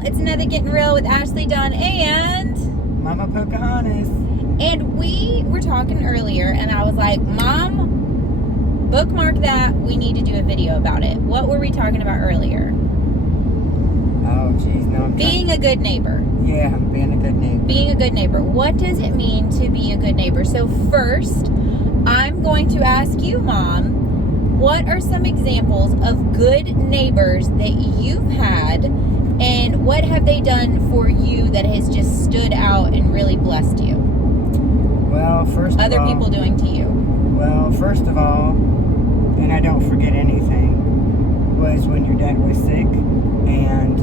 y'all. It's another Getting Real with Ashleydawn and Mama Pocohantas. And we were talking earlier, and I was like, Mom, bookmark that. We need to do a video about it. What were we talking about earlier? Oh, geez, no. Being a good neighbor. Yeah, being a good neighbor. Being a good neighbor. What does it mean to be a good neighbor? So first, I'm going to ask you, Mom, what are some examples of good neighbors that you've had, and what have they done for you that has just stood out and really blessed you? Well, Other people doing to you. Well, first of all, and I don't forget anything, was when your dad was sick, and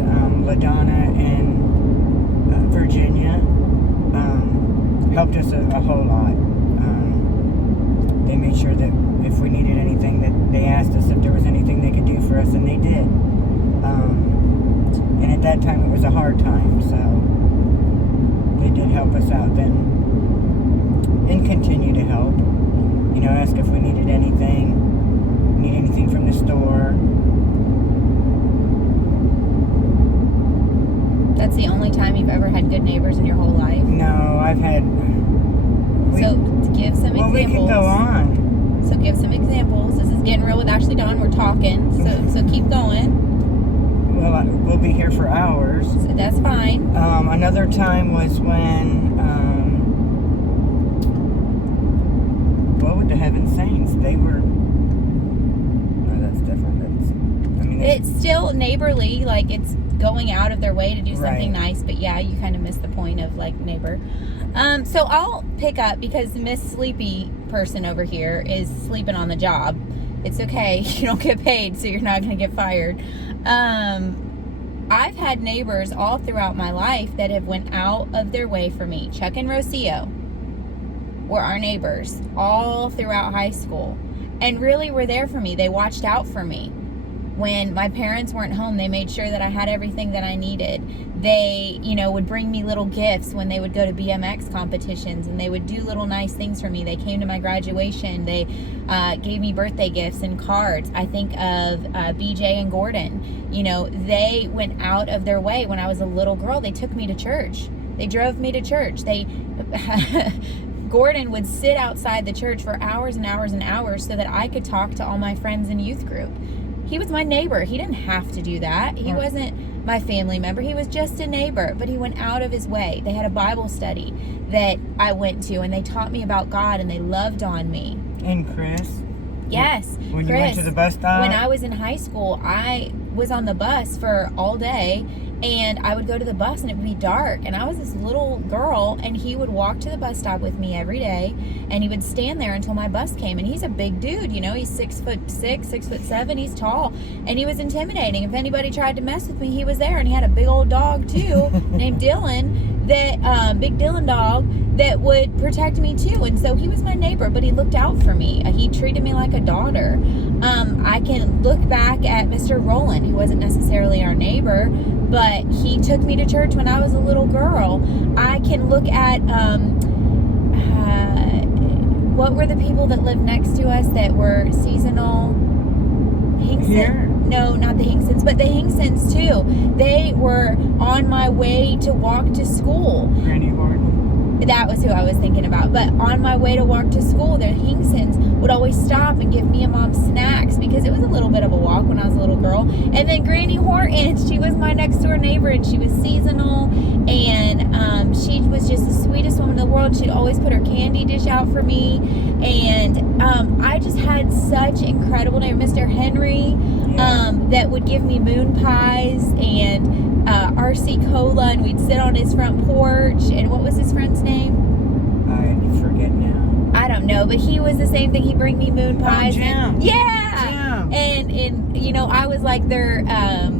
LaDonna and Virginia helped us a whole lot. They made sure that if we needed anything, that they asked us if there was anything they could do for us, and they did. And at that time, it was a hard time, so they did help us out then. And continue to help. You know, ask if we needed anything, need anything from the store. That's the only time you've ever had good neighbors in your whole life? No, I've had... So, give some examples. Well, we can go on. So, give some examples. This is Getting Real with Ashleydawn. We're talking, so keep going. Well, we'll be here for hours. So that's fine. Another time was when... what would the Heaven Saints? They were... No, that's different. It's still neighborly, like it's going out of their way to do something Right. nice, but yeah, you kind of miss the point of like neighbor. So I'll pick up because Miss Sleepy person over here is sleeping on the job. It's okay, you don't get paid, so you're not going to get fired. I've had neighbors all throughout my life that have went out of their way for me. Chuck and Rocio were our neighbors all throughout high school, and really were there for me. They watched out for me. When my parents weren't home, they made sure that I had everything that I needed. They, would bring me little gifts when they would go to BMX competitions, and they would do little nice things for me. They came to my graduation. They gave me birthday gifts and cards. I think of BJ and Gordon. They went out of their way. When I was a little girl, they took me to church. They drove me to church. Gordon would sit outside the church for hours and hours and hours so that I could talk to all my friends in youth group. He was my neighbor. He didn't have to do that. He wasn't my family member. He was just a neighbor, but he went out of his way. They had a Bible study that I went to, and they taught me about God, and they loved on me. And Chris? Yes. When Chris, you went to the bus stop? When I was in high school, I was on the bus for all day, and I would go to the bus, and it would be dark, and I was this little girl, and he would walk to the bus stop with me every day, and he would stand there until my bus came. And he's a big dude, he's 6'6", 6'7", he's tall, and he was intimidating. If anybody tried to mess with me, he was there. And he had a big old dog too named Dylan, that big Dylan dog that would protect me too. And so he was my neighbor, but he looked out for me. He treated me like a daughter. I can look back at Mr. Rowland, who wasn't necessarily our neighbor, but he took me to church when I was a little girl. I can look at what were the people that lived next to us that were seasonal? Here? No, not the Hingsons, but the Hingsons too. They were on my way to walk to school. Granny Horton. That was who I was thinking about. But on my way to walk to school, the Hingsons would always stop and give me and Mom snacks, because it was a little bit of a walk when I was a little girl. And then Granny Horton, she was my next door neighbor, and she was seasonal, and she was just the sweetest woman in the world. She'd always put her candy dish out for me, and I just had such incredible neighbors. Mr. Henry, that would give me moon pies and RC Cola, and we'd sit on his front porch. And what was his friend's name? I forget now. I don't know, but he was the same thing. He'd bring me moon pies. Jim. Yeah. Jim. And I was like their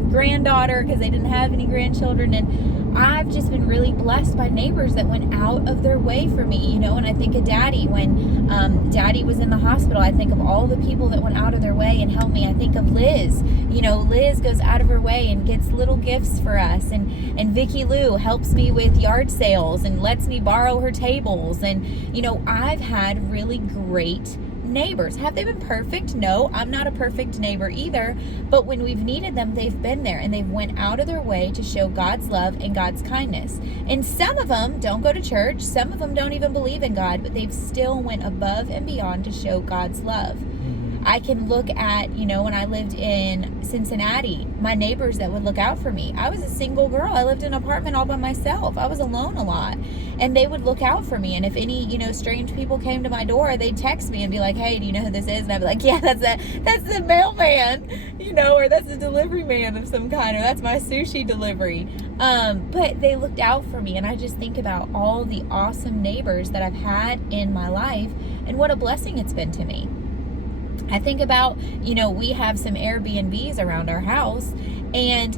granddaughter, because they didn't have any grandchildren. And I've just been really blessed by neighbors that went out of their way for me, and I think of Daddy. When Daddy was in the hospital, I think of all the people that went out of their way and helped me. I think of Liz. Liz goes out of her way and gets little gifts for us. And Vicky Lou helps me with yard sales and lets me borrow her tables. And, I've had really great neighbors. Have they been perfect? No, I'm not a perfect neighbor either. But when we've needed them, they've been there, and they've went out of their way to show God's love and God's kindness. And some of them don't go to church. Some of them don't even believe in God, but they've still went above and beyond to show God's love. I can look at, when I lived in Cincinnati, my neighbors that would look out for me. I was a single girl. I lived in an apartment all by myself. I was alone a lot. And they would look out for me. And if any, strange people came to my door, they'd text me and be like, hey, do you know who this is? And I'd be like, yeah, that's the mailman, or that's a delivery man of some kind, or that's my sushi delivery. But they looked out for me. And I just think about all the awesome neighbors that I've had in my life and what a blessing it's been to me. I think about, we have some Airbnbs around our house, and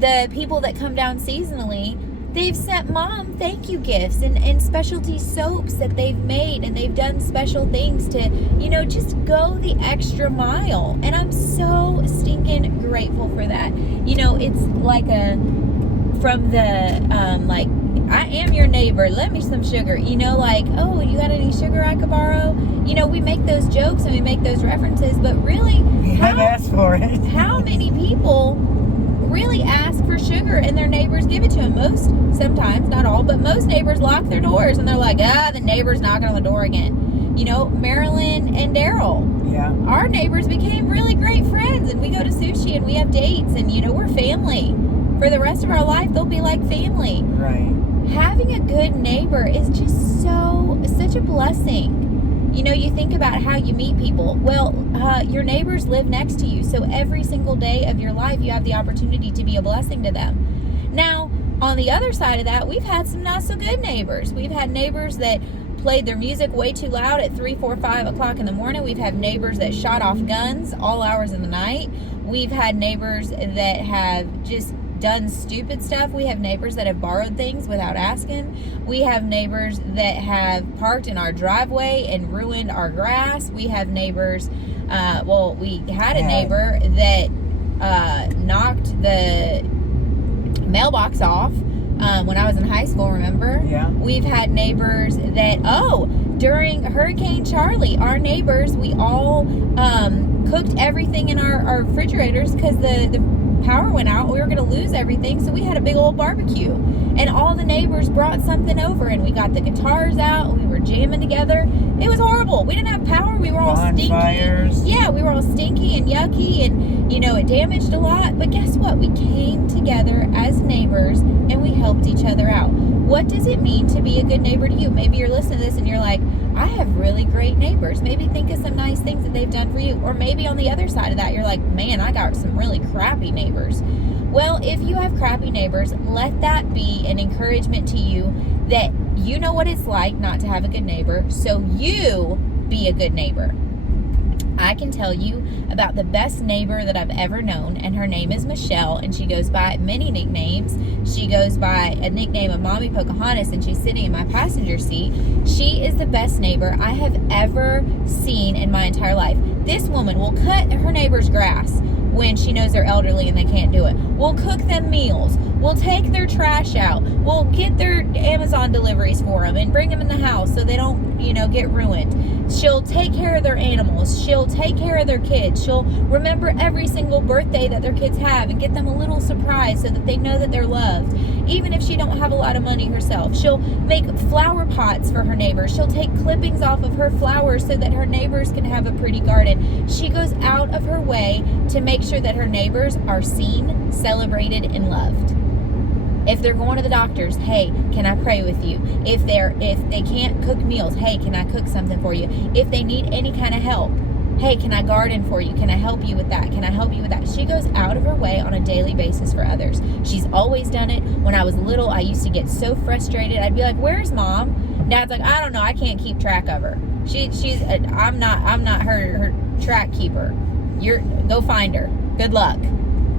the people that come down seasonally, they've sent Mom thank you gifts and specialty soaps that they've made, and they've done special things to, just go the extra mile. And I'm so stinking grateful for that. It's like from the, I am your neighbor, lend me some sugar, oh, you got any sugar I could borrow? We make those jokes and we make those references, but really, I've asked for it. How many people really ask for sugar and their neighbors give it to them? Most, sometimes, not all, but most neighbors lock their doors and they're like, the neighbor's knocking on the door again. Marilyn and Daryl. Yeah. Our neighbors became really great friends, and we go to sushi and we have dates, and we're family. For the rest of our life, they'll be like family. Right. Having a good neighbor is just such a blessing. You think about how you meet people. Well, your neighbors live next to you, so every single day of your life, you have the opportunity to be a blessing to them. Now, on the other side of that, we've had some not so good neighbors. We've had neighbors that played their music way too loud at 3, 4, 5 o'clock in the morning. We've had neighbors that shot off guns all hours of the night. We've had neighbors that have just done stupid stuff. We have neighbors that have borrowed things without asking. We have neighbors that have parked in our driveway and ruined our grass. We have neighbors, we had a neighbor that knocked the mailbox off when I was in high school, remember? Yeah. We've had neighbors that, during Hurricane Charlie, our neighbors, we all cooked everything in our refrigerators because the power went out. We were going to lose everything, so we had a big old barbecue, and all the neighbors brought something over, and we got the guitars out, and we were jamming together. It was horrible. We didn't have power. We were all bonfires. Stinky. Yeah, we were all stinky and yucky, and it damaged a lot. But guess what? We came together as neighbors, and we helped each other out. What does it mean to be a good neighbor to you? Maybe you're listening to this and you're like, I have really great neighbors. Maybe think of some nice things that they've done for you. Or maybe on the other side of that, you're like, man, I got some really crappy neighbors. Well, if you have crappy neighbors, let that be an encouragement to you that you know what it's like not to have a good neighbor, so you be a good neighbor. I can tell you about the best neighbor that I've ever known, and her name is Michelle, and she goes by many nicknames. She goes by a nickname of Mommy Pocohantas, and she's sitting in my passenger seat. She is the best neighbor I have ever seen in my entire life. This woman will cut her neighbor's grass when she knows they're elderly and they can't do it. We'll cook them meals. We'll take their trash out. We'll get their Amazon deliveries for them and bring them in the house so they don't, get ruined. She'll take care of their animals. She'll take care of their kids. She'll remember every single birthday that their kids have and get them a little surprise so that they know that they're loved. Even if she don't have a lot of money herself, she'll make flower pots for her neighbors. She'll take clippings off of her flowers so that her neighbors can have a pretty garden. She goes out of her way to make sure that her neighbors are seen, celebrated, and loved. If they're going to the doctors, hey, can I pray with you? If they can't cook meals, hey, can I cook something for you? If they need any kind of help, hey, can I garden for you? Can I help you with that? Can I help you with that? She goes out of her way on a daily basis for others. She's always done it. When I was little, I used to get so frustrated. I'd be like, where's Mom? Dad's like, I don't know. I can't keep track of her. I'm not her track keeper. Go find her. Good luck.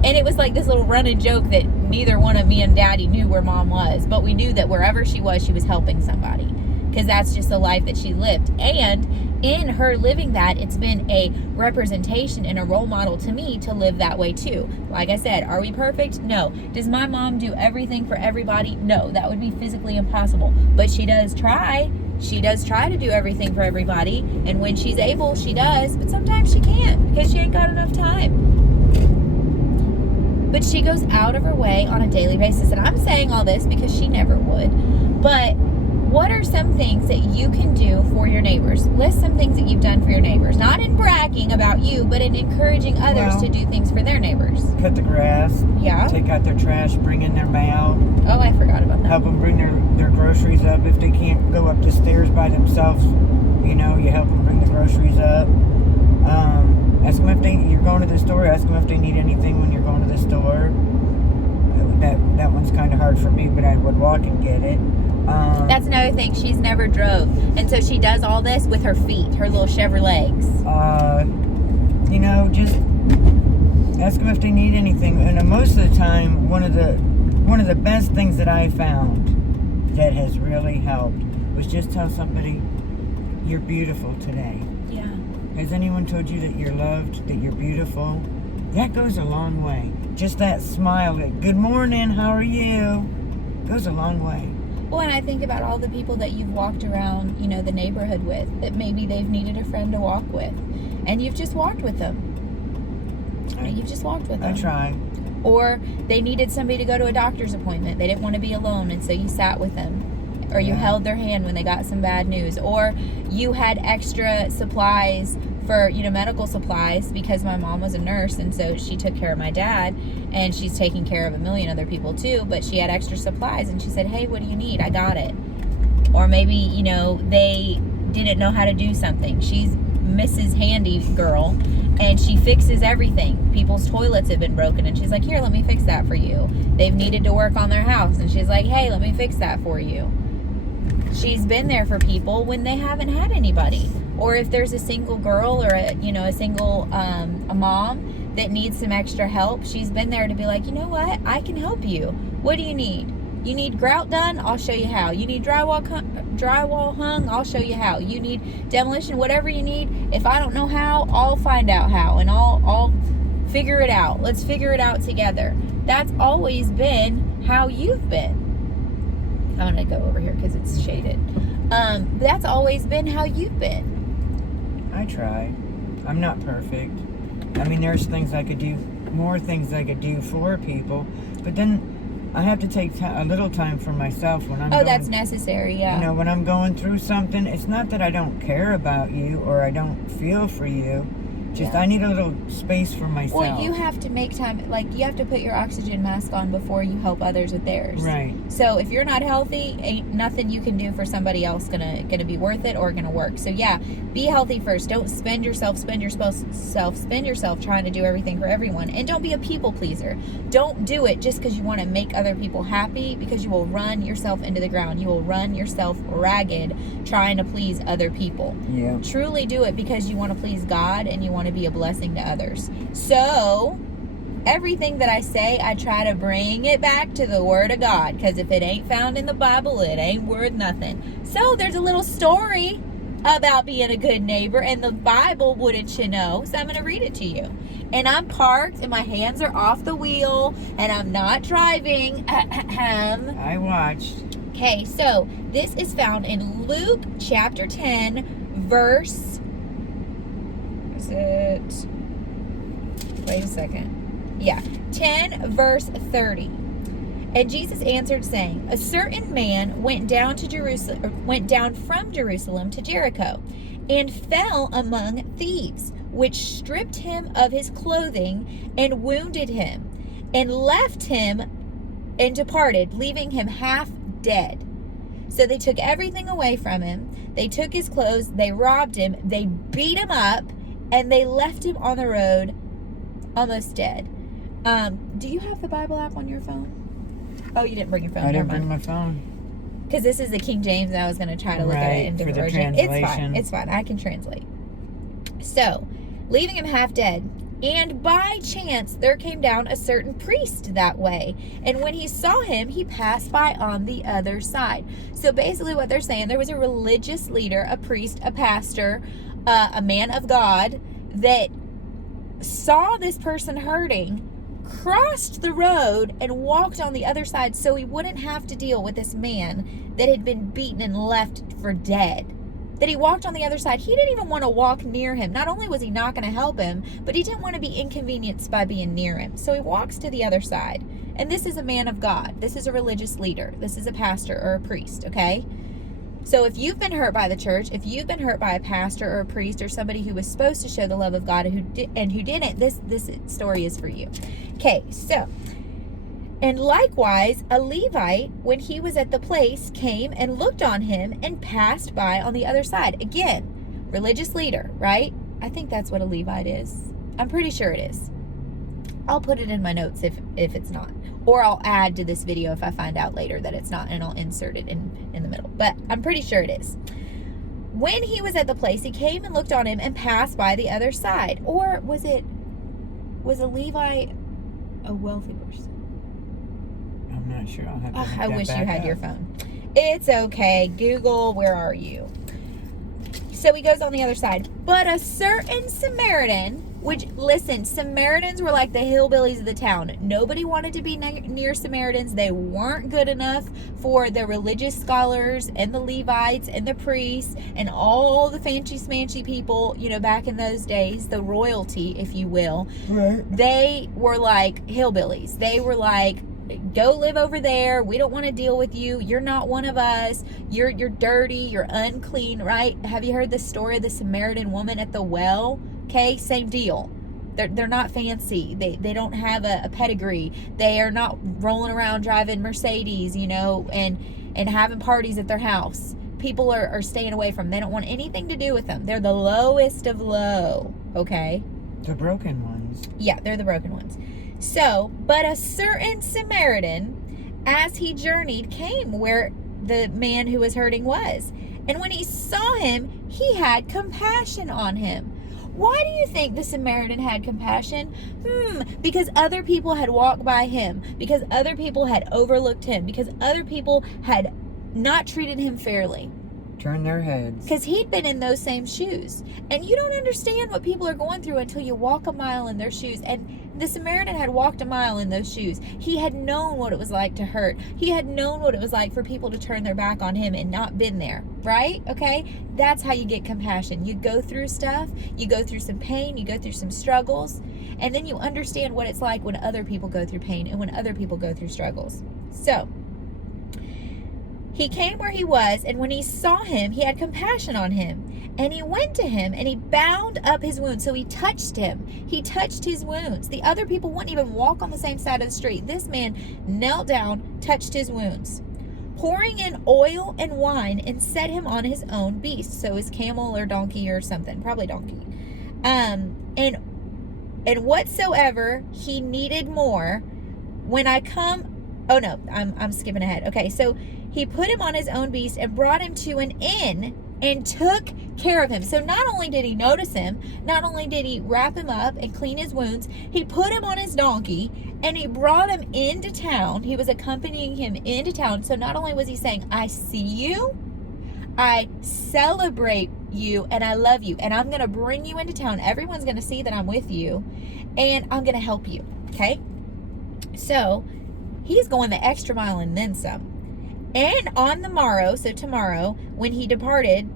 And it was like this little running joke that neither one of me and Daddy knew where Mom was, but we knew that wherever she was helping somebody, because that's just the life that she lived. And in her living that, it's been a representation and a role model to me to live that way too. Like I said, are we perfect? No. Does my mom do everything for everybody? No, that would be physically impossible, but she does try. she does try to do everything for everybody, and when she's able, she does, but sometimes she can't because she ain't got enough time. But she goes out of her way on a daily basis, and I'm saying all this because she never would. But what are some things that you can do for your neighbors? List some things that you've done for your neighbors. Not in bragging about you, but in encouraging others to do things for their neighbors. Cut the grass. Yeah. Take out their trash, bring in their mail. Oh, I forgot about that. Help them bring their groceries up. If they can't go up the stairs by themselves, you help them bring the groceries up. Ask them if you're going to the store, ask them if they need anything when you're going to the store. That one's kind of hard for me, but I would walk and get it. That's another thing. She's never drove, and so she does all this with her feet, her little Chevrolets. Just ask them if they need anything. And most of the time, one of the best things that I found that has really helped was just tell somebody, "You're beautiful today." Yeah. Has anyone told you that you're loved, that you're beautiful? That goes a long way. Just that smile, that "Good morning, how are you?" goes a long way. Well, and I think about all the people that you've walked around, the neighborhood with, that maybe they've needed a friend to walk with, and you've just walked with them. You've just walked with them. I try. Or they needed somebody to go to a doctor's appointment. They didn't want to be alone, and so you sat with them. Or you held their hand when they got some bad news. Or you had extra supplies for, medical supplies, because my mom was a nurse, and so she took care of my dad, and she's taking care of a million other people too, but she had extra supplies, and she said, "Hey, what do you need? I got it." Or maybe, they didn't know how to do something. She's Mrs. Handy Girl, and she fixes everything. People's toilets have been broken, and she's like, "Here, let me fix that for you." They've needed to work on their house, and she's like, "Hey, let me fix that for you." She's been there for people when they haven't had anybody. Or if there's a single girl or a single a mom that needs some extra help, she's been there to be like, "You know what? I can help you. What do you need? You need grout done? I'll show you how. You need drywall hung? I'll show you how. You need demolition? Whatever you need. If I don't know how, I'll find out how, and I'll figure it out. Let's figure it out together." That's always been how you've been. I'm going to go over here because it's shaded. That's always been how you've been. I try. I'm not perfect. I mean, there's things I could do, more things I could do for people, but then I have to take a little time for myself when I'm that's necessary, yeah. When I'm going through something, it's not that I don't care about you or I don't feel for you. Just I need a little space for myself. Well, you have to make time, you have to put your oxygen mask on before you help others with theirs. Right. So if you're not healthy, ain't nothing you can do for somebody else gonna be worth it or gonna work. So yeah, be healthy first. Don't spend yourself trying to do everything for everyone. And don't be a people pleaser. Don't do it just because you want to make other people happy, because you will run yourself into the ground. You will run yourself ragged trying to please other people. Yeah. Truly do it because you want to please God and you want to be a blessing to others. So everything that I say, I try to bring it back to the Word of God, because if it ain't found in the Bible, it ain't worth nothing. So there's a little story about being a good neighbor in the Bible, wouldn't you know? So I'm going to read it to you. And I'm parked and my hands are off the wheel and I'm not driving. I watched. Okay, so this is found in Luke chapter 10, verse... Is it... Wait a second. Yeah, 10, verse 30. And Jesus answered, saying, "A certain man went down from Jerusalem to Jericho, and fell among thieves, which stripped him of his clothing, and wounded him, and left him, and departed, leaving him half dead. So they took everything away from him. They took his clothes, they robbed him, they beat him up, and they left him on the road, almost dead." Do you have the Bible app on your phone? Oh, you didn't bring your phone. I didn't bring my phone. Because this is the King James, and I was going to try to look at it in different versions. It's fine. I can translate. So, leaving him half dead. And by chance, there came down a certain priest that way. And when he saw him, he passed by on the other side. So basically what they're saying, there was a religious leader, a priest, a pastor, a man of God, that saw this person hurting, crossed the road and walked on the other side so he wouldn't have to deal with this man that had been beaten and left for dead. That he walked on the other side. He didn't even want to walk near him. Not only was he not going to help him, but he didn't want to be inconvenienced by being near him. So he walks to the other side. And this is a man of God. This is a religious leader. This is a pastor or a priest, okay? So if you've been hurt by the church, if you've been hurt by a pastor or a priest or somebody who was supposed to show the love of God who didn't, this story is for you. Okay, so, and likewise, a Levite, when he was at the place, came and looked on him and passed by on the other side. Again, religious leader, right? I think that's what a Levite is. I'm pretty sure it is. I'll put it in my notes if it's not. Or I'll add to this video if I find out later that it's not, and I'll insert it in the middle. But I'm pretty sure it is. When he was at the place, he came and looked on him and passed by the other side. Or was a Levite a wealthy person? I'm not sure. I'll have to look I that wish you back had up. your phone. It's okay. Google, where are you? So he goes on the other side. But a certain Samaritan, which, listen, Samaritans were like the hillbillies of the town. Nobody wanted to be near Samaritans. They weren't good enough for the religious scholars and the Levites and the priests and all the fancy-smancy people, you know, back in those days, the royalty, if you will. Right. They were like hillbillies. They were like, go live over there. We don't want to deal with you. You're not one of us. You're dirty. You're unclean, right? Have you heard the story of the Samaritan woman at the well? Okay, same deal. They're not fancy. They don't have a pedigree. They are not rolling around driving Mercedes, you know, and having parties at their house. People are staying away from them. They don't want anything to do with them. They're the lowest of low, okay? The broken ones. Yeah, they're the broken ones. So, but a certain Samaritan, as he journeyed, came where the man who was hurting was. And when he saw him, he had compassion on him. Why do you think the Samaritan had compassion? Because other people had walked by him. Because other people had overlooked him. Because other people had not treated him fairly. Turn their heads. Because he'd been in those same shoes. And you don't understand what people are going through until you walk a mile in their shoes. And the Samaritan had walked a mile in those shoes. He had known what it was like to hurt. He had known what it was like for people to turn their back on him and not been there, right? Okay? That's how you get compassion. You go through stuff, you go through some pain, you go through some struggles, and then you understand what it's like when other people go through pain and when other people go through struggles. So, he came where he was, and when he saw him, he had compassion on him. And he went to him, and he bound up his wounds. So he touched him. He touched his wounds. The other people wouldn't even walk on the same side of the street. This man knelt down, touched his wounds, pouring in oil and wine, and set him on his own beast. So his camel or donkey or something. Probably donkey. And whatsoever he needed more, when I come... Oh, no, I'm skipping ahead. Okay, so he put him on his own beast and brought him to an inn and took care of him. So not only did he notice him, not only did he wrap him up and clean his wounds, he put him on his donkey and he brought him into town. He was accompanying him into town. So not only was he saying, I see you, I celebrate you, and I love you, and I'm going to bring you into town. Everyone's going to see that I'm with you, and I'm going to help you, okay? So he's going the extra mile and then some. And on the morrow, so tomorrow, when he departed,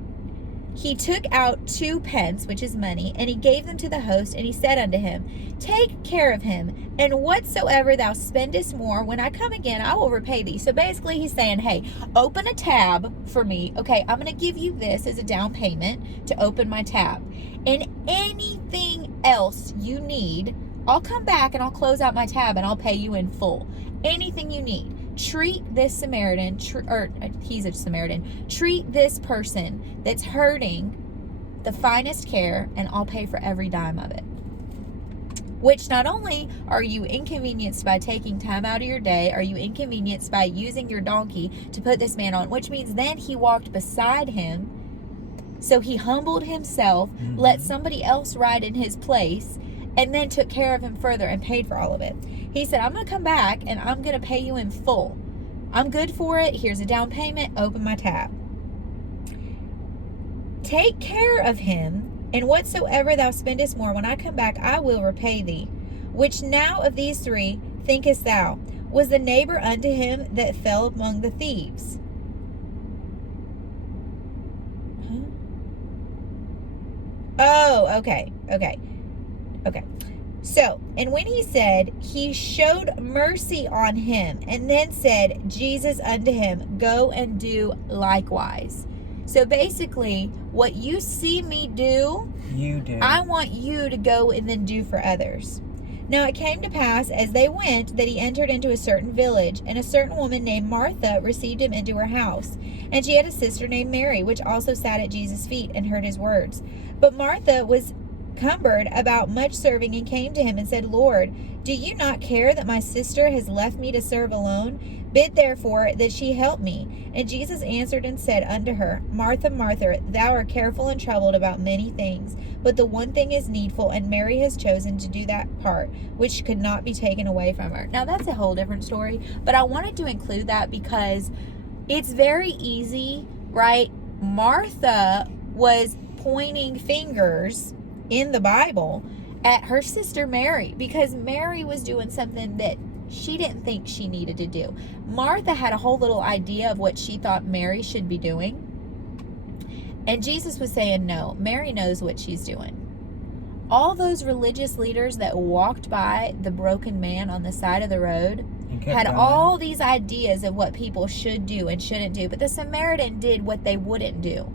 he took out 2 pence, which is money, and he gave them to the host, and he said unto him, take care of him, and whatsoever thou spendest more, when I come again, I will repay thee. So basically he's saying, hey, open a tab for me. Okay, I'm going to give you this as a down payment to open my tab. And anything else you need, I'll come back and I'll close out my tab and I'll pay you in full. Anything you need. Treat this Samaritan, he's a Samaritan, treat this person that's hurting the finest care, and I'll pay for every dime of it. Which not only are you inconvenienced by taking time out of your day, are you inconvenienced by using your donkey to put this man on, which means then he walked beside him. So he humbled himself, let somebody else ride in his place, and then took care of him further and paid for all of it. He said, I'm going to come back and I'm going to pay you in full. I'm good for it. Here's a down payment. Open my tab. Take care of him, and whatsoever thou spendest more, when I come back, I will repay thee. Which now of these three thinkest thou was the neighbor unto him that fell among the thieves? Oh, okay. So, and when he said, he showed mercy on him, and then said Jesus unto him, go and do likewise. So basically, what you see me do, you do. I want you to go and then do for others. Now it came to pass, as they went, that he entered into a certain village, and a certain woman named Martha received him into her house. And she had a sister named Mary, which also sat at Jesus' feet and heard his words. But Martha was cumbered about much serving, and came to him and said, Lord, do you not care that my sister has left me to serve alone? Bid therefore that she help me. And Jesus answered and said unto her, Martha, Martha, thou art careful and troubled about many things, but the one thing is needful, and Mary has chosen to do that part which could not be taken away from her. Now that's a whole different story, but I wanted to include that because it's very easy, right? Martha was pointing fingers in the Bible at her sister Mary, because Mary was doing something that she didn't think she needed to do. Martha had a whole little idea of what she thought Mary should be doing. And Jesus was saying, no, Mary knows what she's doing. All those religious leaders that walked by the broken man on the side of the road had all these ideas of what people should do and shouldn't do. But the Samaritan did what they wouldn't do.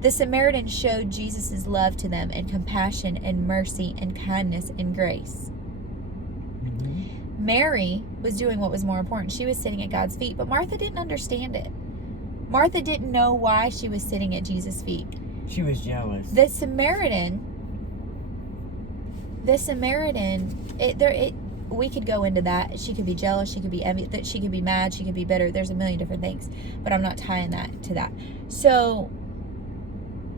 The Samaritan showed Jesus' love to them, and compassion and mercy and kindness and grace. Mary was doing what was more important. She was sitting at God's feet, but Martha didn't understand it. Martha didn't know why she was sitting at Jesus' feet. She was jealous. The Samaritan, we could go into that. She could be jealous, she could be envious, she could be mad, she could be bitter. There's a million different things, but I'm not tying that to that. So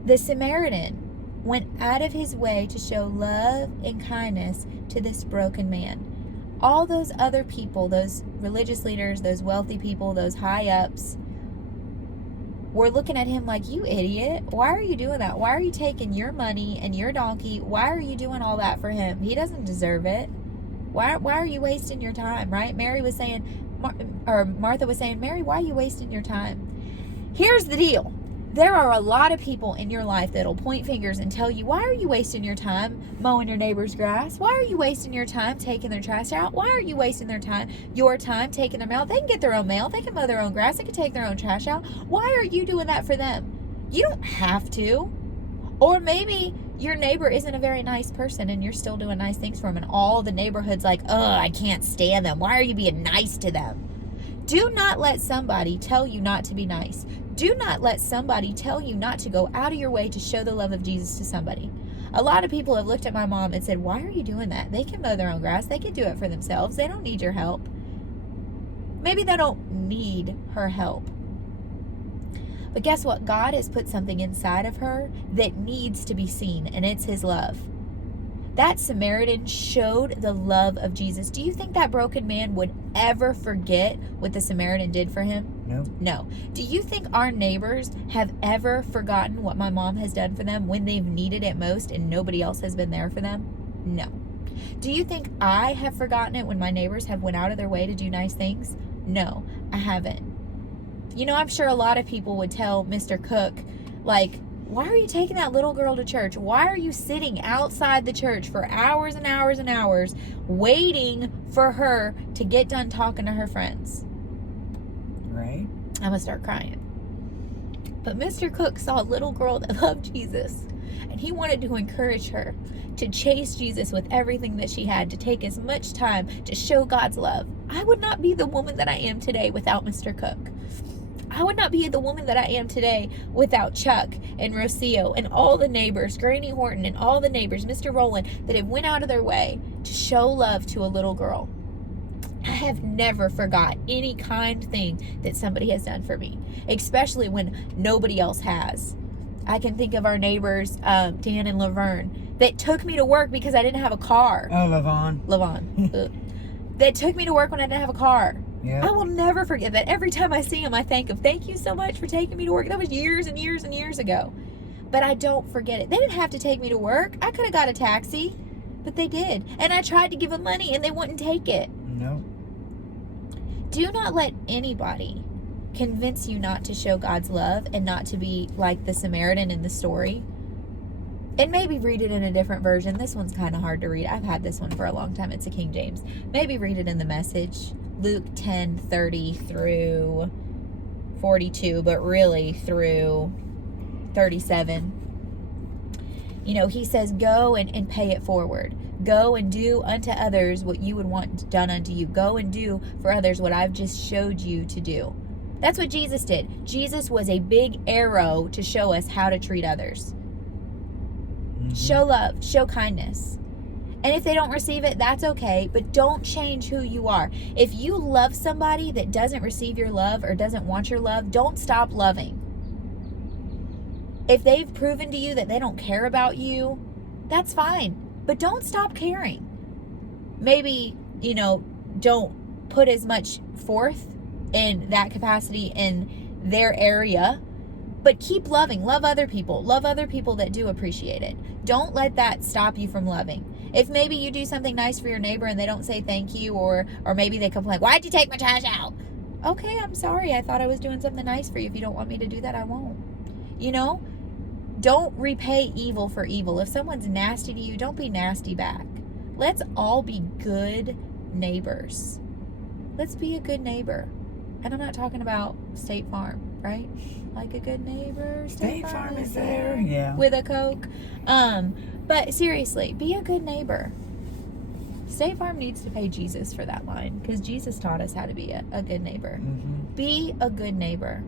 the Samaritan went out of his way to show love and kindness to this broken man. All those other people, those religious leaders, those wealthy people, those high ups, were looking at him like, you idiot. Why are you doing that? Why are you taking your money and your donkey? Why are you doing all that for him? He doesn't deserve it. Why are you wasting your time, right? Mary was saying, or Martha was saying, Mary, why are you wasting your time? Here's the deal. There are a lot of people in your life that'll point fingers and tell you, why are you wasting your time mowing your neighbor's grass? Why are you wasting your time taking their trash out? Why are you wasting your time taking their mail? They can get their own mail. They can mow their own grass. They can take their own trash out. Why are you doing that for them? You don't have to. Or maybe your neighbor isn't a very nice person and you're still doing nice things for them, and all the neighborhood's like, I can't stand them. Why are you being nice to them? Do not let somebody tell you not to be nice. Do not let somebody tell you not to go out of your way to show the love of Jesus to somebody. A lot of people have looked at my mom and said, why are you doing that? They can mow their own grass. They can do it for themselves. They don't need your help. Maybe they don't need her help. But guess what? God has put something inside of her that needs to be seen, and it's his love. That Samaritan showed the love of Jesus. Do you think that broken man would ever forget what the Samaritan did for him? No. Do you think our neighbors have ever forgotten what my mom has done for them when they've needed it most and nobody else has been there for them? No. Do you think I have forgotten it when my neighbors have went out of their way to do nice things? No, I haven't. You know, I'm sure a lot of people would tell Mr. Cook, like, why are you taking that little girl to church? Why are you sitting outside the church for hours and hours and hours waiting for her to get done talking to her friends? Right. I'm going to start crying. But Mr. Cook saw a little girl that loved Jesus, and he wanted to encourage her to chase Jesus with everything that she had, to take as much time to show God's love. I would not be the woman that I am today without Mr. Cook. I would not be the woman that I am today without Chuck and Rocio and all the neighbors, Granny Horton and all the neighbors, Mr. Rowland, that have went out of their way to show love to a little girl. I have never forgot any kind thing that somebody has done for me, especially when nobody else has. I can think of our neighbors, Dan and Laverne, that took me to work because I didn't have a car. Oh, Lavon. That took me to work when I didn't have a car. Yeah. I will never forget that. Every time I see him, I thank you so much for taking me to work. That was years and years and years ago. But I don't forget it. They didn't have to take me to work. I could have got a taxi. But they did. And I tried to give them money and they wouldn't take it. No. Do not let anybody convince you not to show God's love and not to be like the Samaritan in the story. And maybe read it in a different version. This one's kind of hard to read. I've had this one for a long time. It's a King James. Maybe read it in the Message. Luke 10:30 through 42, but really through 37. You know, he says, go and pay it forward. Go and do unto others what you would want done unto you. Go and do for others what I've just showed you to do. That's what Jesus did. Jesus was a big arrow to show us how to treat others. Show love, show kindness. And if they don't receive it, that's okay, but don't change who you are. If you love somebody that doesn't receive your love or doesn't want your love, don't stop loving. If they've proven to you that they don't care about you, that's fine, but don't stop caring. Maybe, you know, don't put as much forth in that capacity in their area, but keep loving. Love other people. Love other people that do appreciate it. Don't let that stop you from loving. If maybe you do something nice for your neighbor and they don't say thank you, or maybe they complain, why'd you take my trash out? Okay, I'm sorry. I thought I was doing something nice for you. If you don't want me to do that, I won't. You know, don't repay evil for evil. If someone's nasty to you, don't be nasty back. Let's all be good neighbors. Let's be a good neighbor. And I'm not talking about State Farm, right? Like a good neighbor. State Farm is there. Yeah. With a Coke. But seriously, be a good neighbor. State Farm needs to pay Jesus for that line, because Jesus taught us how to be a good neighbor. Mm-hmm. Be a good neighbor.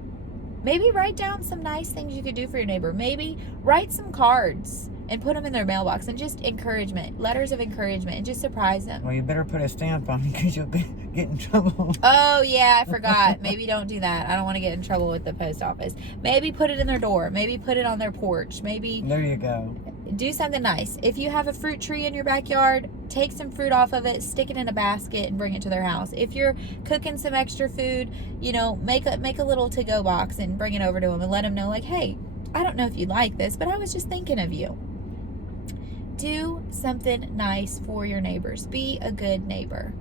Maybe write down some nice things you could do for your neighbor. Maybe write some cards and put them in their mailbox, and just encouragement, letters of encouragement, and just surprise them. Well, you better put a stamp on it, because you'll get in trouble. Oh, yeah, I forgot. Maybe don't do that. I don't want to get in trouble with the post office. Maybe put it in their door. Maybe put it on their porch. Maybe There you go. do something nice. If you have a fruit tree in your backyard, take some fruit off of it, stick it in a basket, and bring it to their house. If you're cooking some extra food, you know, make a little to-go box and bring it over to them and let them know, like, hey, I don't know if you like this, but I was just thinking of you. Do something nice for your neighbors. Be a good neighbor.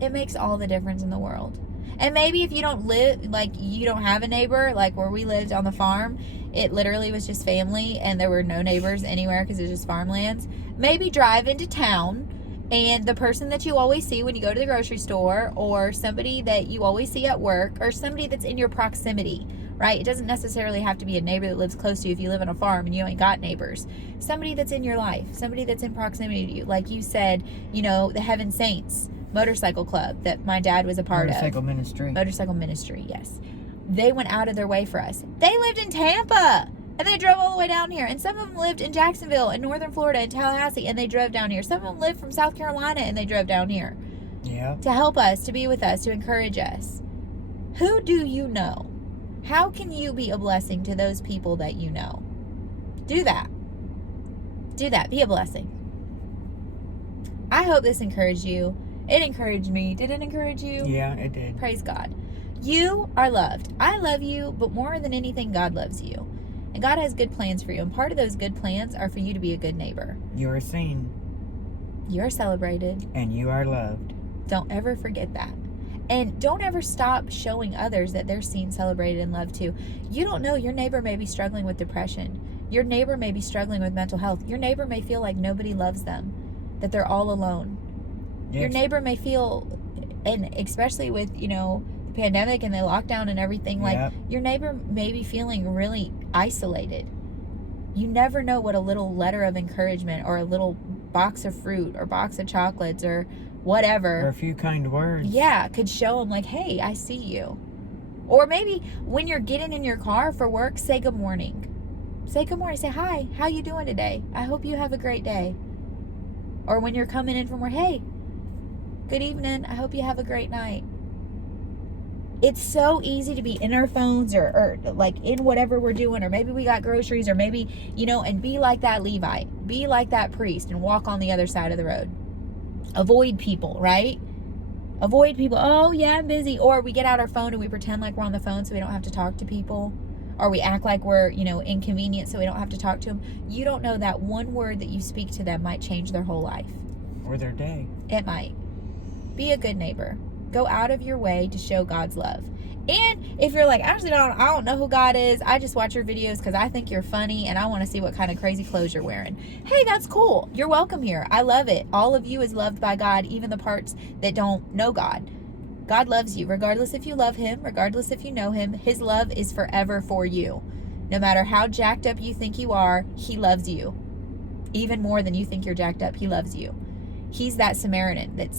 It makes all the difference in the world. And maybe if you don't live, like, you don't have a neighbor, like where we lived on the farm, it literally was just family and there were no neighbors anywhere because it was just farmlands. Maybe drive into town, and the person that you always see when you go to the grocery store, or somebody that you always see at work, or somebody that's in your proximity, right? It doesn't necessarily have to be a neighbor that lives close to you if you live on a farm and you ain't got neighbors. Somebody that's in your life, somebody that's in proximity to you. Like you said, you know, the Heaven Saints motorcycle club that my dad was a part of. Motorcycle Ministry, yes. They went out of their way for us. They lived in Tampa, and they drove all the way down here. And some of them lived in Jacksonville, in northern Florida, in Tallahassee, and they drove down here. Some of them lived from South Carolina, and they drove down here. Yeah. To help us, to be with us, to encourage us. Who do you know? How can you be a blessing to those people that you know? Do that. Do that. Be a blessing. I hope this encouraged you. It encouraged me. Did it encourage you? Yeah, it did. Praise God. You are loved. I love you, but more than anything, God loves you. And God has good plans for you. And part of those good plans are for you to be a good neighbor. You are seen. You are celebrated. And you are loved. Don't ever forget that. And don't ever stop showing others that they're seen, celebrated, and loved too. You don't know, your neighbor may be struggling with depression. Your neighbor may be struggling with mental health. Your neighbor may feel like nobody loves them, that they're all alone. Yes. Your neighbor may feel, and especially with, you know, the pandemic and the lockdown and everything, like, yep. Your neighbor may be feeling really isolated. You never know what a little letter of encouragement, or a little box of fruit, or box of chocolates, or whatever, or a few kind words, yeah, could show them, like, hey, I see you. Or maybe when you're getting in your car for work, say good morning. Say good morning. Say, hi, how you doing today? I hope you have a great day. Or when you're coming in from work, hey, good evening, I hope you have a great night. It's so easy to be in our phones, or like in whatever we're doing, or maybe we got groceries, or maybe, you know, and be like that Levite, be like that priest, and walk on the other side of the road. Avoid people, right? Avoid people. Oh, yeah, I'm busy. Or we get out our phone and we pretend like we're on the phone so we don't have to talk to people. or we act like we're, inconvenient so we don't have to talk to them. You don't know that one word that you speak to them might change their whole life. Or their day. It might. Be a good neighbor. Go out of your way to show God's love. And if you're like, I don't know who God is, I just watch your videos because I think you're funny and I want to see what kind of crazy clothes you're wearing. Hey, that's cool. You're welcome here. I love it. All of you is loved by God, even the parts that don't know God. God loves you, regardless if you love him, regardless if you know him. His love is forever for you. No matter how jacked up you think you are, he loves you. Even more than you think you're jacked up, he loves you. He's that Samaritan that's